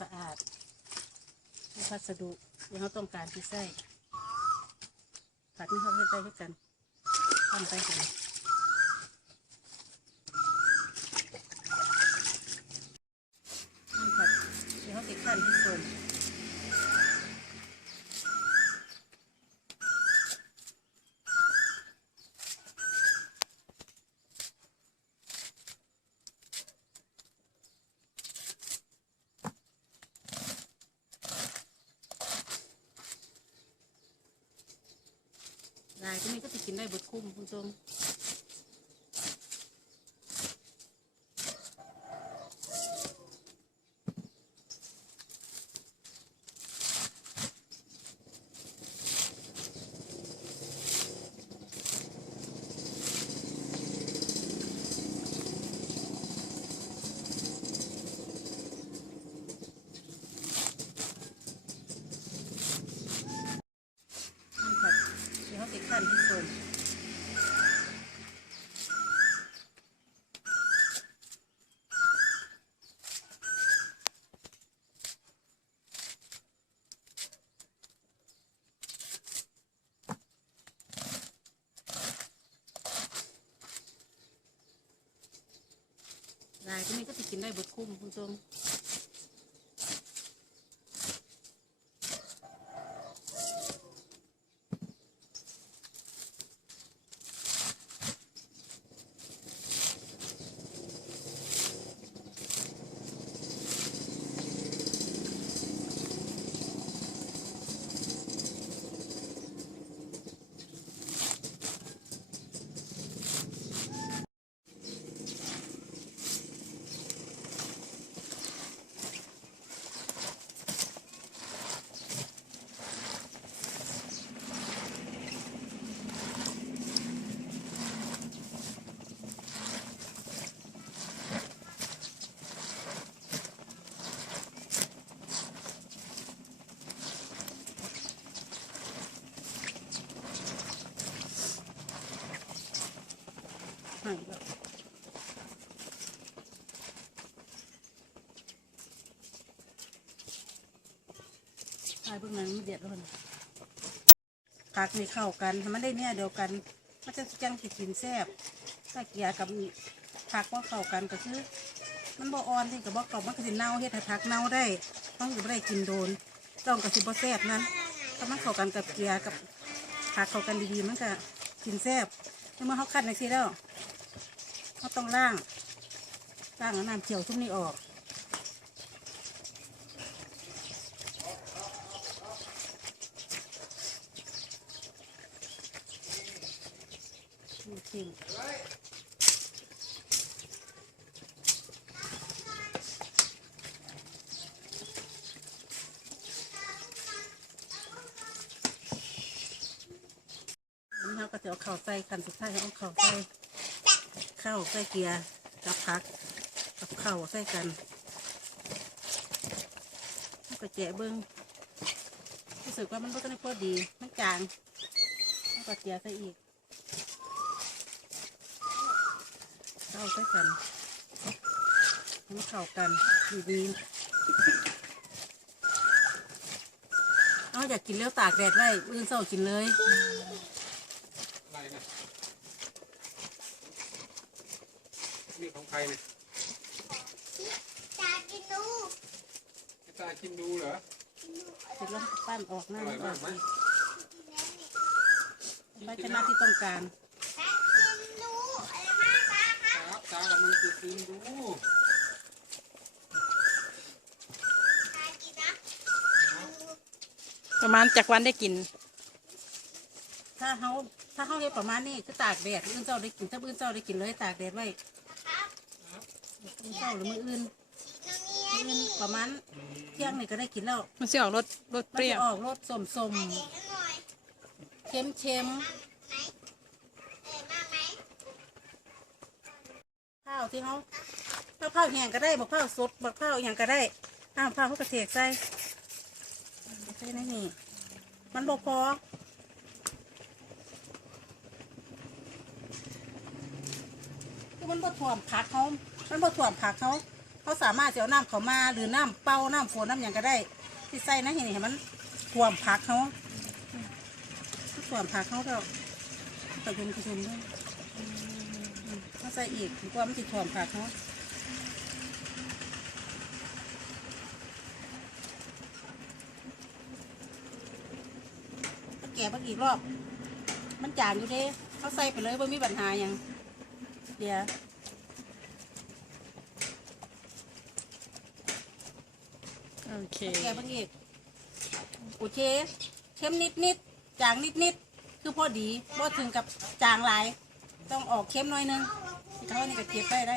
สะอาดมีพัสดุที่เขาต้องการที่ใส่ผัดนี่เขาเฮ็ดได้ด้วยกันทำไปกันนี่ผัดเดี๋ยวเขาติดขั้นที่ส่วน ลายที่นี่ก็จะกินได้เบดคุ้มคุณผู้ชม นี่ผัดเดี๋ยวเขาติดขั้นที่ส่วนลายที่นี่ก็ติกินได้เบิดคุ้มคุณผู้ชม ให้แบบใช่เบื้องนั้นมันเดือดร้อนผักนี่เข้ากันทำมันได้เนี่ยเดียวกันมันจะจังสิกินแซ่บถ้าเกียกับผักว่าเข้ากันก็คือ มันบ่อ่อนที่กับบ่กรอบมันก็สิเน่าเฮ็ดให้ผักเน่าได้ ต้องอยู่ไม่ได้กินโดนต้องกับสิบ่แซ่บนั้นถ้ามันเข้ากันกับเกียกับผักเข้ากันดีๆมันก็กินแซ่บเมื่อเขาคัดในซีแล้ว เขาต้องล่างล่างน้ำเขียวทุกนี้ออกนี่ทิ้งเขาก็จะเอาเข่าใส่คันสุดท้ายเอาเข่าใส่ ข้าวใส่เกียร์กับพัก กับข้าวใส่กันแล้วก็แจะเบิ้งรู้สึกว่ามันก็ต้พอดี มันจางแล้วก็เกียใส่อีกข้าวใส่กันมันเข้ากันดีๆเอาอยากกินแล้วตากแดดไว้อื่นเศร้ากินเลย อะไร นะนี่ของใครเนี่ยตากินดูให้ตากินดูเหรอเสร็จแล้วปั้นออกหน้าอร่อยมากไหมไปชนะที่ต้องการตากินดูอะไรมากตาครับครับตากำลังจะกินดูตากินนะประมาณจากวันได้กิน ถ้าเขาถ้าเขาเรียกประมาณนี้คือตากแดดอื่นเจ้าได้กินถ้าอื่นเจ้าได้กินเลยตากแดดไว้ ครับอื่นเจ้าหรือมืออื่นน้องนี่มื้ออื่นประมาณเที่ยงนี่ก็ได้กินแล้วมันสิออกรสรสมัเปรี้ยวจะออกรสสมสมเด็กหน่อยเค็มเค็มไหนเด็กมากไหมข้าวที่เขาข้าวข้าวแห้งก็ได้บอกข้าวสดบอกข้าวอย่างก็ได้ข้าวข้าวเขากระเทกใส่ใส่ในนี่มันบอกพอคือมันบ่ถ่วมผักเขา มันบ่ถ่วมผักเขาเขาสามารถจะเอาน้ำเขามาหรือน้ำเป้าน้ำฝนน้ำอย่างก็ได้ ที่ใส่นะเห็นเห็นมันท่วมผักเขาท่วมผักเขาก็กระยุมกระยุมด้วยถ้าใส่อีกดีกว่ามันจะท่วมผักเขาแก่ไปอีกรอบ มันจางอยู่เด้เขาใส่ไปเลยว่ามีปัญหาหยังเดี๋ยว อเค แกเพิ่งอีกโอเคเข้มนิดนิดๆจางนิดนิดๆคือพอดีพอถึงกับจางหลาย ต้องออกเข้มหน้อยนึงเขานี่ก็เก็บได้ได้